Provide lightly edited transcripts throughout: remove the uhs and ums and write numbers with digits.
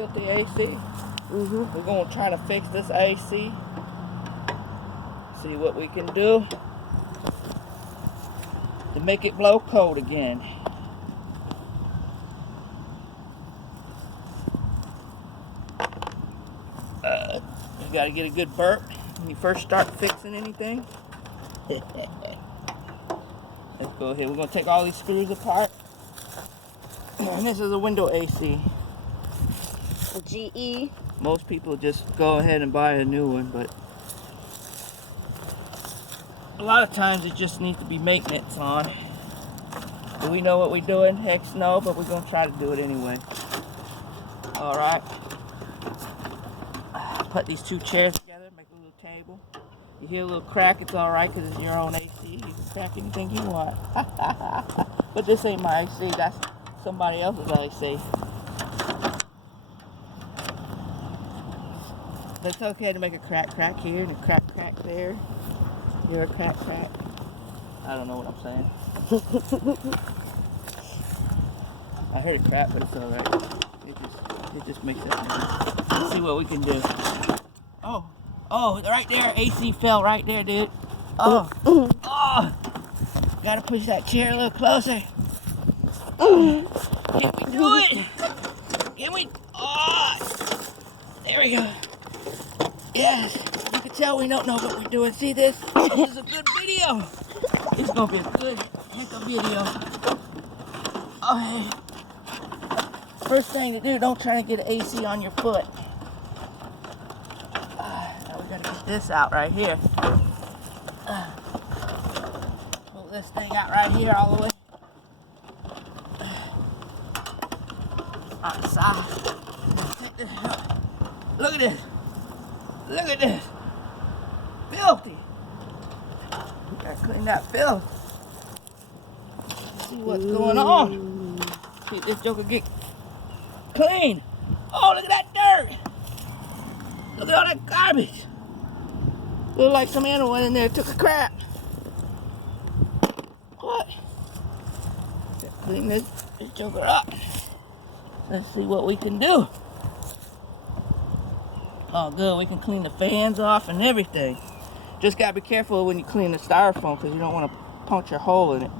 filthy AC. We're going to try to fix this AC. See what we can do to make it blow cold again. You got to get a good burp when you first start fixing anything. Let's go ahead. We're going to take all these screws apart. And this is a window AC. A GE. Most people just go ahead and buy a new one, but a lot of times it just needs to be maintenance on. Do we know what we're doing? Heck no, but we're going to try to do it anyway. Alright. Put these two chairs together, make a little table. You hear a little crack, it's alright because it's your own AC. You can crack anything you want. But this ain't my AC, that's somebody else's AC. But it's okay to make a crack here and a crack there. You're a crack. I don't know what I'm saying. I heard a crack, but it's alright. It just makes that noise. Let's see what we can do. Oh, right there. AC fell right there, dude. Oh. Gotta push that chair a little closer. Can we do it? Can we? Oh, there we go. Yes, you can tell we don't know what we're doing. See this? This is a good video. It's gonna be a good heck of video. Okay. First thing to do, don't try to get an AC on your foot. Now we gotta get this out right here. Pull this thing out right here all the way. On the side. Take this out. Look at this. Look at this. Filthy. Gotta clean that filth. See what's going on. See if this joker get clean. Oh, look at that dirt. Look at all that garbage. Look like some animal went in there and took a crap. What? Let's clean this joker up. Let's see what we can do. Oh, good. We can clean the fans off and everything. Just gotta be careful when you clean the styrofoam because you don't want to puncture a hole in it.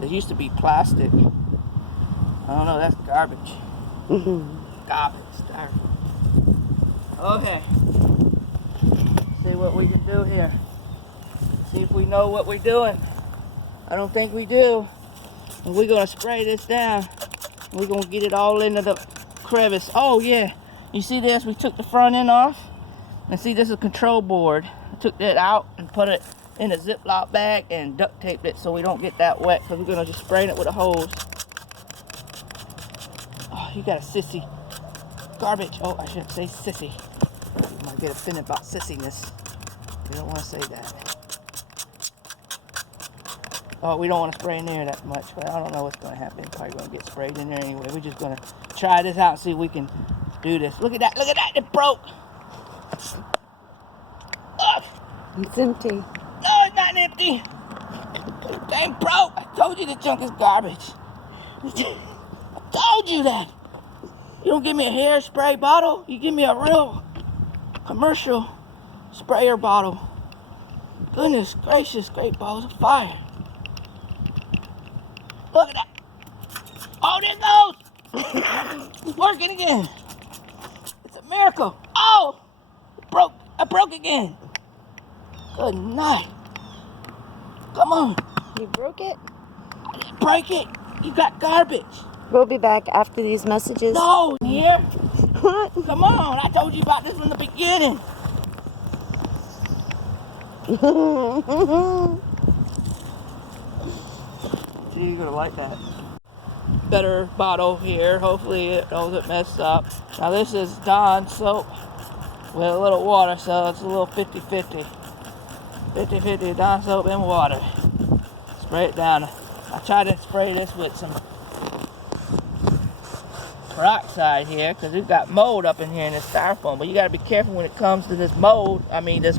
There used to be plastic. I don't know. That's garbage. Garbage. Styrofoam. Okay. See what we can do here. See if we know what we're doing. I don't think we do. And we're gonna spray this down. We're gonna get it all into the crevice. Oh yeah. You see this? We took the front end off. And see, this is a control board. I took that out and put it in a Ziploc bag and duct taped it so we don't get that wet because we're going to just spray it with a hose. Oh, you got a sissy. Garbage. Oh, I shouldn't say sissy. You might get offended about sissiness. We don't want to say that. Oh, we don't want to spray in there that much, but I don't know what's going to happen. It's probably going to get sprayed in there anyway. We're just going to try this out and see if we can do this. Look at that. Look at that. It broke. Look. It's empty. No, it's not empty. It ain't broke. I told you the junk is garbage. I told you that. You don't give me a hairspray bottle. You give me a real commercial sprayer bottle. Goodness gracious, great balls of fire. Look at that. Oh, there it goes. It's working again. It's a miracle. Oh, I broke again. Good night. Come on. You broke it? I didn't break it. You got garbage. We'll be back after these messages. No, here. What? Come on. I told you about this from the beginning. See, you're gonna like that. Better bottle here. Hopefully it doesn't mess up. Now this is Dawn soap with a little water, so it's a little 50-50. 50-50 Dawn soap and water. Spray it down. I tried to spray this with some peroxide here because we've got mold up in here in this styrofoam. But you got to be careful when it comes to this mold. I mean this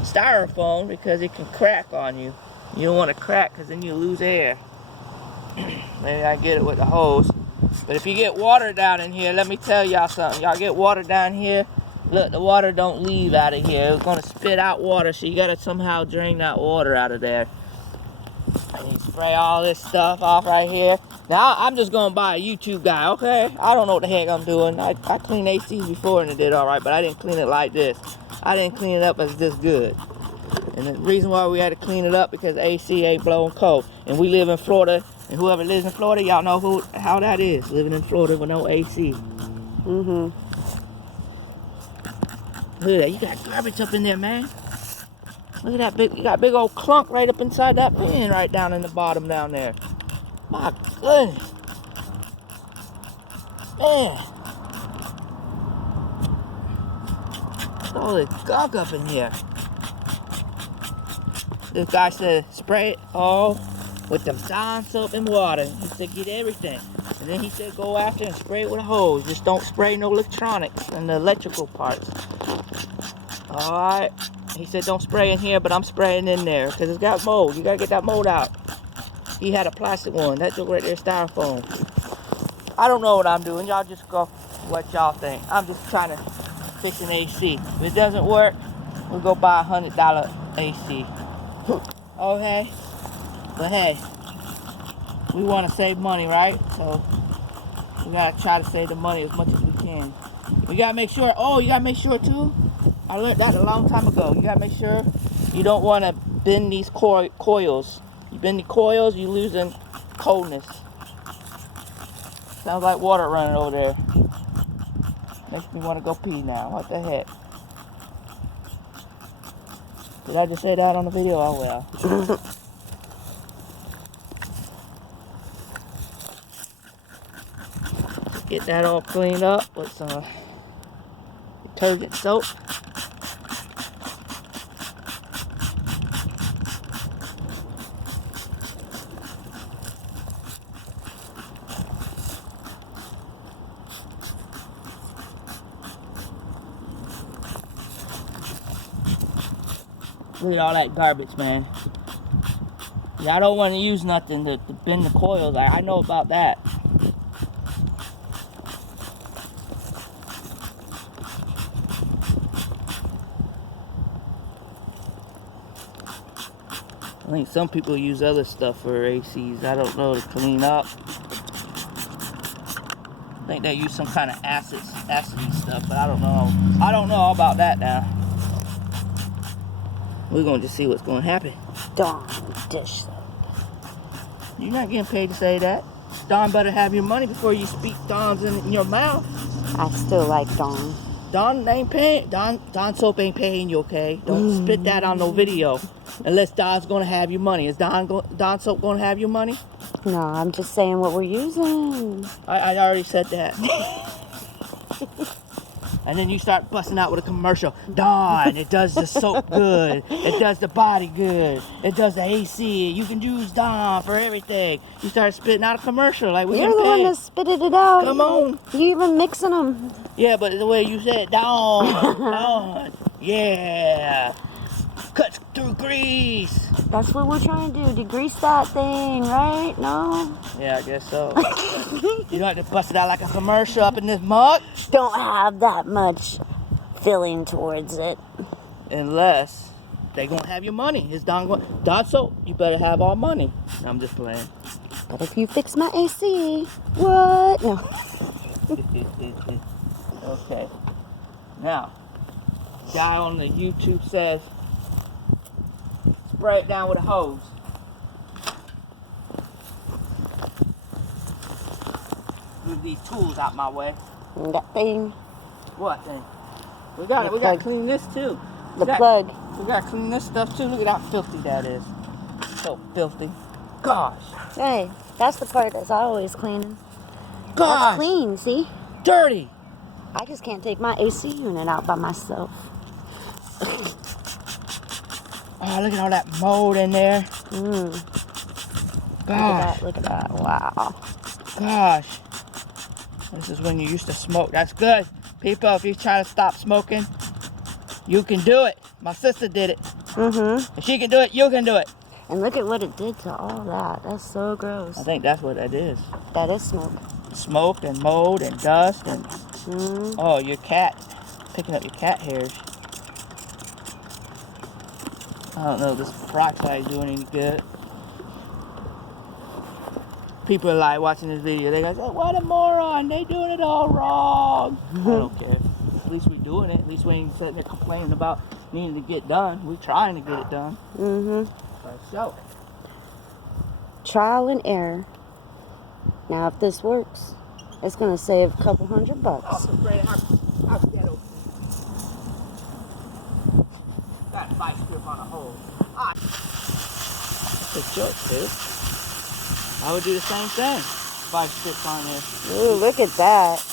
styrofoam because it can crack on you. You don't want to crack because then you lose air. Maybe I get it with the hose. But if you get water down in here, let me tell y'all something. Y'all get water down here, look, the water don't leave out of here. It's gonna spit out water, so you gotta somehow drain that water out of there. And you spray all this stuff off right here. Now, I'm just gonna buy a YouTube guy, okay? I don't know what the heck I'm doing. I cleaned ACs before and it did all right, but I didn't clean it like this. I didn't clean it up as this good. And the reason why we had to clean it up because AC ain't blowing cold. And we live in Florida, and whoever lives in Florida, y'all know how that is, living in Florida with no AC. Mm-hmm. Look at that, you got garbage up in there, man. Look at that you got a big old clunk right up inside that pan right down in the bottom down there. My goodness. Man. Look at all this gunk up in here. This guy said spray it all with the Dawn soap and water. He said get everything. And then he said go after and spray it with a hose. Just don't spray no electronics and the electrical parts. Alright. He said don't spray in here, but I'm spraying in there because it's got mold. You gotta get that mold out. He had a plastic one. That's right there, styrofoam. I don't know what I'm doing. Y'all just go what y'all think. I'm just trying to fix an AC. If it doesn't work, we'll go buy a $100 AC. Okay? But hey, we want to save money, right? So we gotta try to save the money as much as we can. We gotta make sure, you gotta make sure too, I learned that a long time ago. You gotta make sure you don't want to bend these coils. You bend the coils, you losing coldness. Sounds like water running over there. Makes me want to go pee now. What the heck? Did I just say that on the video? Oh well. Get that all cleaned up with some detergent soap. Look at all that garbage, man. Yeah, I don't want to use nothing to bend the coils. I know about that. I think some people use other stuff for ACs. I don't know, to clean up. I think they use some kind of acidy stuff, but I don't know. I don't know about that now. We're going to just see what's going to happen. Dawn dish soap. You're not getting paid to say that. Dawn better have your money before you speak Dawn's in your mouth. I still like Dawn. Dawn ain't paying. Dawn soap ain't paying you, okay? Don't spit that on no video. Unless Dawn's going to have your money. Is Dawn soap going to have your money? No, I'm just saying what we're using. I already said that. And then you start busting out with a commercial. Dawn, it does the soap good. It does the body good. It does the AC. You can use Dawn for everything. You start spitting out a commercial like we You're can the one pay. that spitted it out. Come on. You even mixing them. Yeah, but the way you said Dawn, Dawn, yeah. Cuts through grease. That's what we're trying to do. Degrease that thing, right? No? Yeah, I guess so. You don't have to bust it out like a commercial up in this mug. Don't have that much feeling towards it. Unless they gonna have your money. It's Dawn soap. You better have all money. I'm just playing. But if you fix my AC, what? No. Okay. Now, guy on the YouTube says, spray it down with a hose. Move these tools out my way. And that thing, What thing? We got The we got to plug. clean this too. the plug. We got to clean this stuff too. Look at how filthy that is. So filthy. Gosh. Hey, that's the part that's always cleaning. Gosh. That's clean, see? Dirty. I just can't take my AC unit out by myself. Oh, look at all that mold in there. Gosh. Look at that. Wow. Gosh. This is when you used to smoke. That's good. People, if you're trying to stop smoking, you can do it. My sister did it. If she can do it, you can do it. And look at what it did to all that. That's so gross. I think that's what that is. That is smoke. smoke and mold and dust and oh, your cat, picking up your cat hairs. I don't know if this peroxide is doing any good. People are like watching this video, they go, what a moron, they doing it all wrong. I don't care. At least we're doing it. At least we ain't sitting there complaining about needing to get done. We're trying to get it done. So. Trial and error. Now, if this works, it's going to save a couple $100. I'll get over. Got a vice grip on a hole. Good joke, dude. I would do the same thing. Vice strips on there. Ooh, look at that.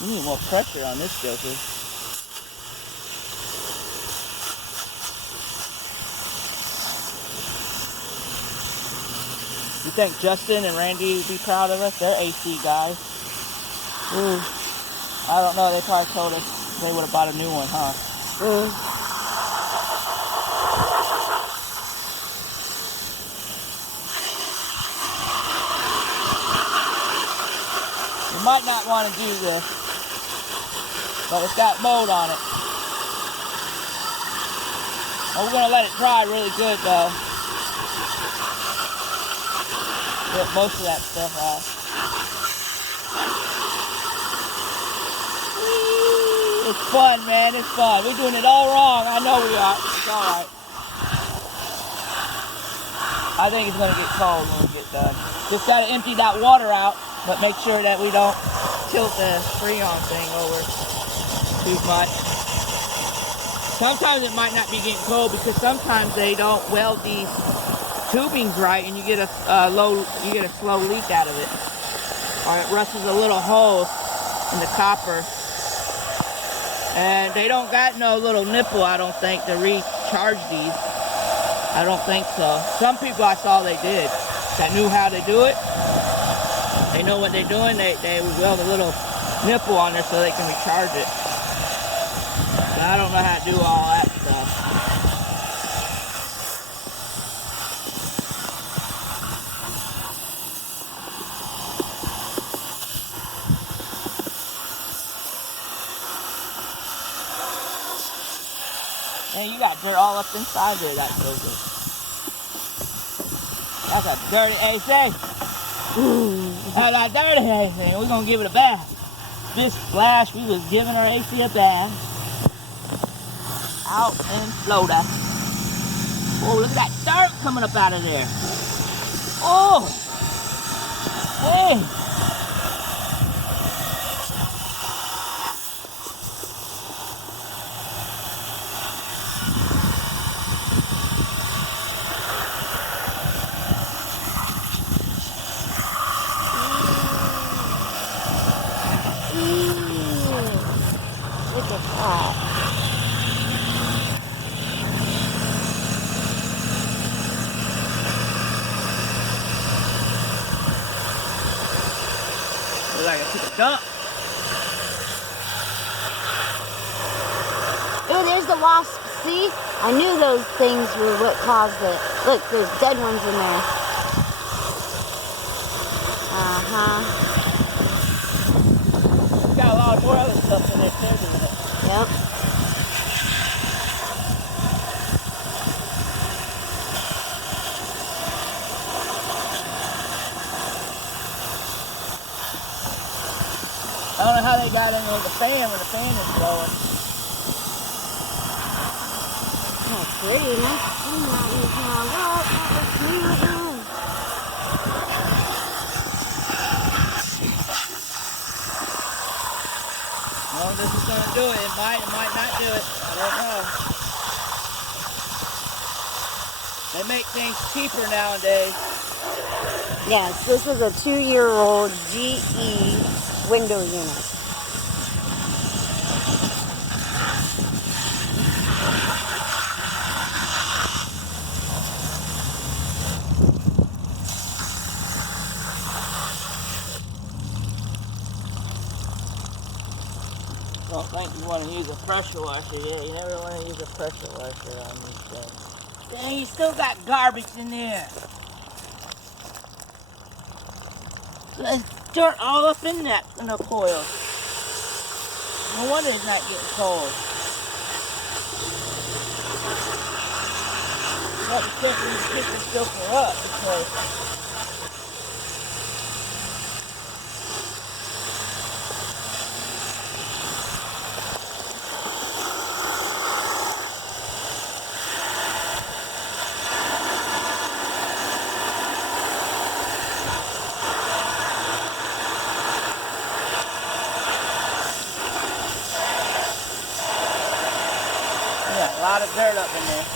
You need more pressure on this joker. You think Justin and Randy would be proud of us? They're AC guys. I don't know. They probably told us they would have bought a new one, huh? You might not want to do this, but it's got mold on it. And we're going to let it dry really good, though. Get most of that stuff out. It's fun, man. It's fun. We're doing it all wrong. I know we are. It's all right. I think it's going to get cold when we get done. Just got to empty that water out, but make sure that we don't tilt the Freon thing over too much. Sometimes it might not be getting cold because sometimes they don't weld these tubing's right, and you get a slow leak out of it, or it rustles a little hole in the copper. And they don't got no little nipple, I don't think, to recharge these. I don't think so. Some people I saw they did that knew how to do it. They know what they're doing. They weld a little nipple on there so they can recharge it. But I don't know how to do all that stuff. Man, you got dirt all up inside there, that filter. That's a dirty AC. That's a dirty AC. We're going to give it a bath. This splash, we was giving our AC a bath. Out in Florida. Oh, look at that dirt coming up out of there. Oh. Hey. Look at that. Looks like I took a dump. Ooh, there's the wasp. See? I knew those things were what caused it. Look, there's dead ones in there. Got a lot more other stuff in there too, doesn't it? Yep. I don't know how they got in with the fan when the fan is blowing. That's pretty, huh? Well, this is going to do it. It might not do it. I don't know. They make things cheaper nowadays. Yes, this is a 2-year-old GE window unit. I don't think you want to use a pressure washer yet. You never want to use a pressure washer on these things. Dang, you still got garbage in there. There's dirt all up in that in the coil. No wonder it's not getting cold. You have to pick this filter up because yeah, a lot of dirt up in there.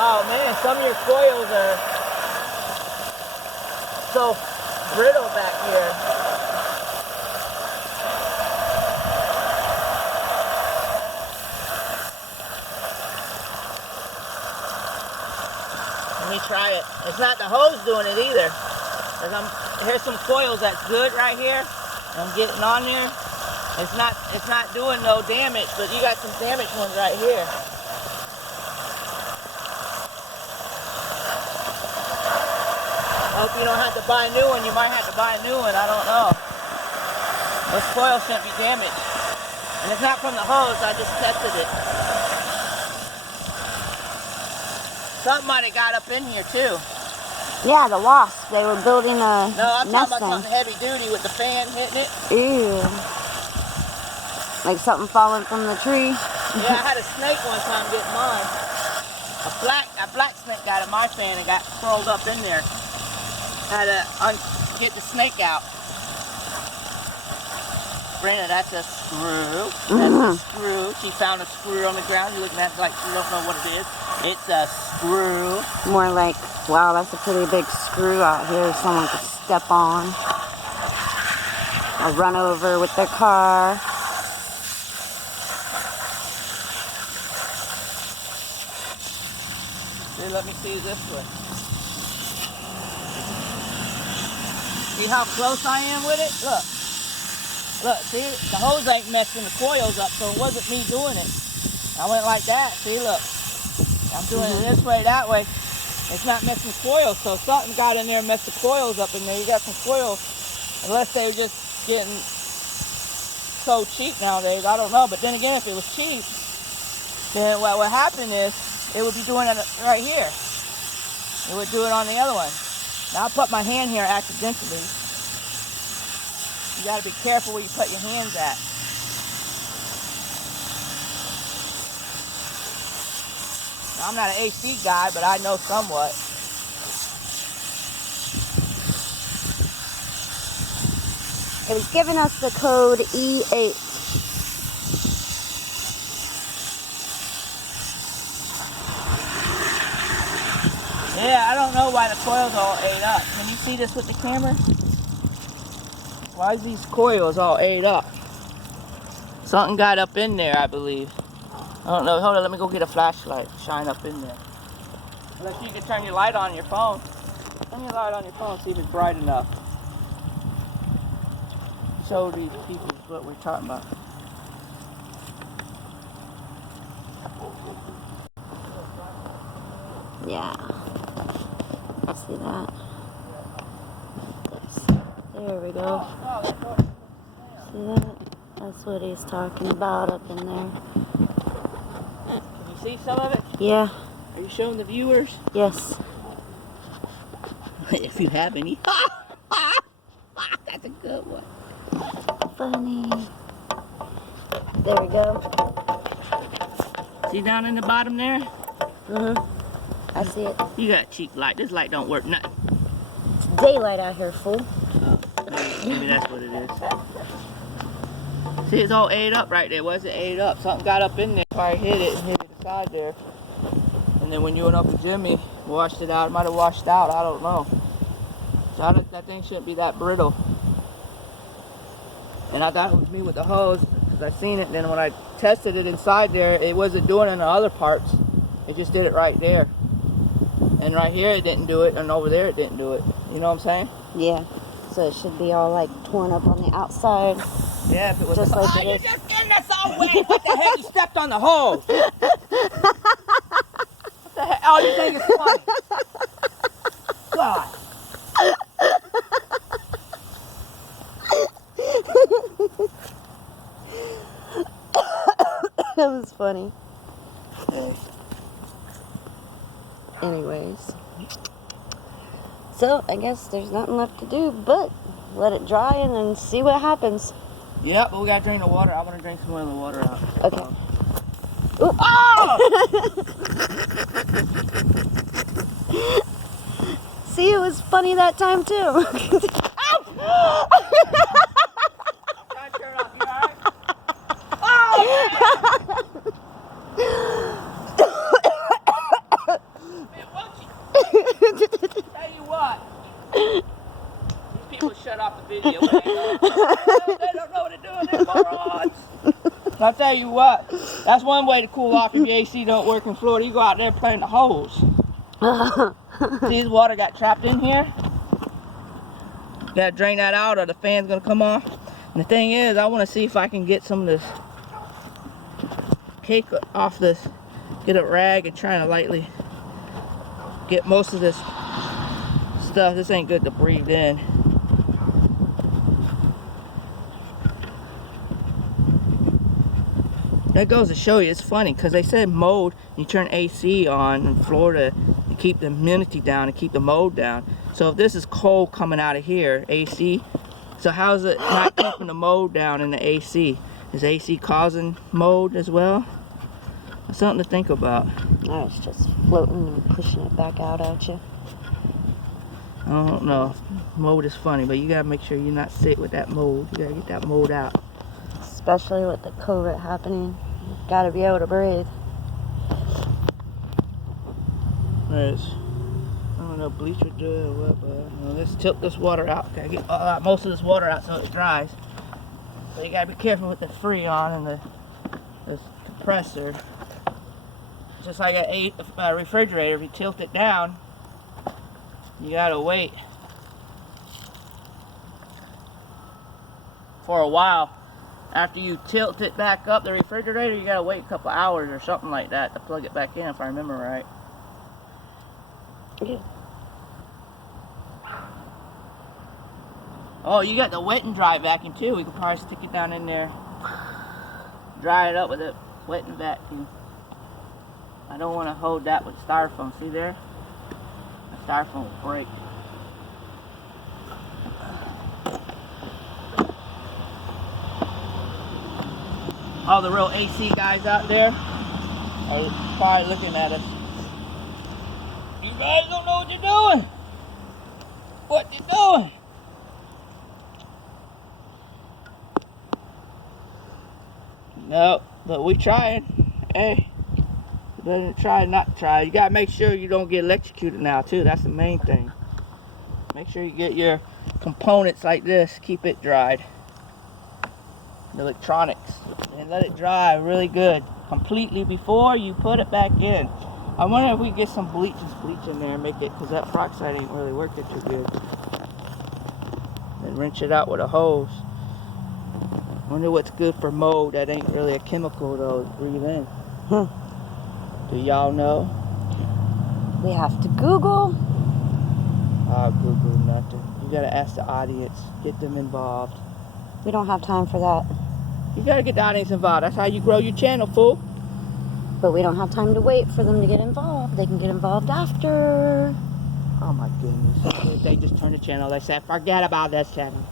Oh man, some of your coils are so brittle back here. Let me try it. It's not the hose doing it either. 'Cause here's some coils that's good right here. I'm getting on there. It's not doing no damage, but you got some damaged ones right here. I hope you don't have to buy a new one. You might have to buy a new one. I don't know. Those coils shouldn't be damaged. And it's not from the hose. I just tested it. Something might have got up in here too. Yeah, the wasp. They were building a No, I'm nest talking about thing. something heavy duty with the fan hitting it. Ew. Like something falling from the tree. Yeah, I had a snake one time get mine. A black snake got in my fan and got curled up in there. Had to get the snake out. Brenda, that's a screw. That's a screw. She found a screw on the ground. You're looking at it like you don't know what it is. It's a screw. More like, wow, that's a pretty big screw out here someone could step on. Or run over with their car. Here, let me see this way. See how close I am with it? Look. Look, see? The hose ain't messing the coils up, so it wasn't me doing it. I went like that. See, look. I'm doing it this way, that way. It's not messing the coils, so something got in there and messed the coils up in there. You got some coils, unless they were just getting so cheap nowadays. I don't know, but then again, if it was cheap, then what would happen is it would be doing it right here. It would do it on the other one. Now I put my hand here accidentally. You gotta be careful where you put your hands at. Now, I'm not an AC guy, but I know somewhat. It was giving us the code E8. Yeah, I don't know why the coils all ate up. Can you see this with the camera? Why is these coils all ate up? Something got up in there, I believe. I don't know. Hold on, let me go get a flashlight. Shine up in there. Unless you can turn your light on your phone. Turn your light on your phone, see if it's bright enough. Show these people what we're talking about. Yeah. See that? There we go. See that? That's what he's talking about up in there. Can you see some of it? Yeah. Are you showing the viewers? Yes. If you have any. That's a good one. Funny. There we go. See down in the bottom there? I see it. You got cheap light. This light don't work nothing. It's daylight out here, fool. Maybe that's what it is. See, it's all ate up right there. Was it ate up? Something got up in there. Probably hit it and hit it inside there. And then when you went up with Jimmy, washed it out. It might have washed out. I don't know. So that thing shouldn't be that brittle. And I thought it was me with the hose because I seen it. And then when I tested it inside there, it wasn't doing it in the other parts. It just did it right there. And right here it didn't do it, and over there it didn't do it. You know what I'm saying? Yeah. so it should be all like torn up on the outside. Yeah, if it was Just like it you're is. just getting us all wet. What the heck? You stepped on the hose. What the heck? Oh, you think it's funny? God. That was funny. Anyways. So, I guess there's nothing left to do but let it dry and then see what happens. Yep, but we gotta drain the water. I wanna drink some of the water out. Okay. Oh! See, it was funny that time too. I'm trying to turn it off. You alright? Tell you what. These people shut off the video. They don't know what they're doing. They're morons. I'll tell you what. That's one way to cool off if your AC don't work in Florida. You go out there and play in the hose. See, this water got trapped in here. Gotta drain that out or the fan's gonna come off. And the thing is, I want to see if I can get some of this cake off this. Get a rag and try to lightly get most of this stuff. This ain't good to breathe in. That goes to show you, it's funny because they said mold, you turn AC on in Florida to keep the humidity down and keep the mold down. So if this is cold coming out of here, AC, so how is it not keeping the mold down in the AC? Is AC causing mold as well? That's something to think about. No, it's just floating and pushing it back out at you. I don't know. Mold is funny, but you gotta make sure you're not sick with that mold. You gotta get that mold out. Especially with the COVID happening. You've got to be able to breathe. There's, I don't know, bleach would do it or what, but let's tilt this water out. Gotta get most of this water out so it dries. So you gotta be careful with the Freon and the compressor. Just like a refrigerator, if you tilt it down, you gotta wait for a while. After you tilt it back up, the refrigerator, you gotta wait a couple hours or something like that to plug it back in, if I remember right. Yeah. Oh, you got the wet and dry vacuum too. We could probably stick it down in there, dry it up with a wet and vacuum. I don't want to hold that with styrofoam. See there? The styrofoam will break. All the real AC guys out there are probably looking at us. You guys don't know what you're doing. What you doing? No, but we trying. Hey, better try not to try. You gotta make sure you don't get electrocuted now too. That's the main thing. Make sure you get your components like this. Keep it dried. The electronics, and let it dry really good completely before you put it back in. I wonder if we get some bleach in there and make it, because that peroxide ain't really working too good. Then rinse it out with a hose. Wonder what's good for mold. That ain't really a chemical though to breathe in. Do y'all know? We have to Google. I'll Google nothing. You gotta ask the audience. Get them involved. We don't have time for that. You gotta get the audience involved. That's how you grow your channel, fool. But we don't have time to wait for them to get involved. They can get involved after. Oh my goodness. They just turn the channel. They say, forget about this channel.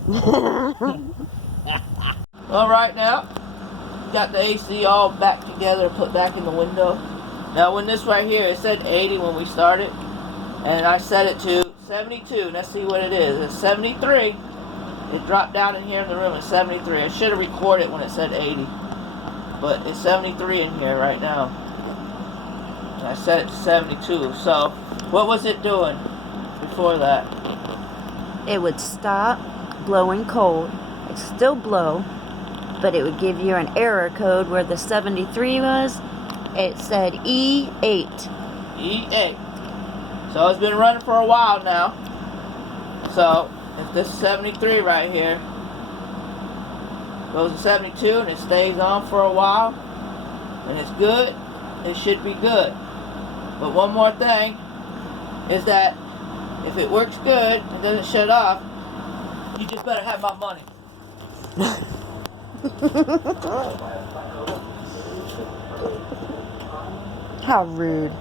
All right now, got the AC all back together, put back in the window. Now when this right here, it said 80 when we started. And I set it to 72. Let's see what it is. It's 73. It dropped down in here in the room at 73. I should have recorded when it said 80. But it's 73 in here right now. And I set it to 72. So, what was it doing before that? It would stop blowing cold. It'd still blow, but it would give you an error code where the 73 was. It said E8. E8. So it's been running for a while now. So if this 73 right here goes to 72 and it stays on for a while and it's good, it should be good. But one more thing is that if it works good and doesn't shut off, you just better have my money. How rude.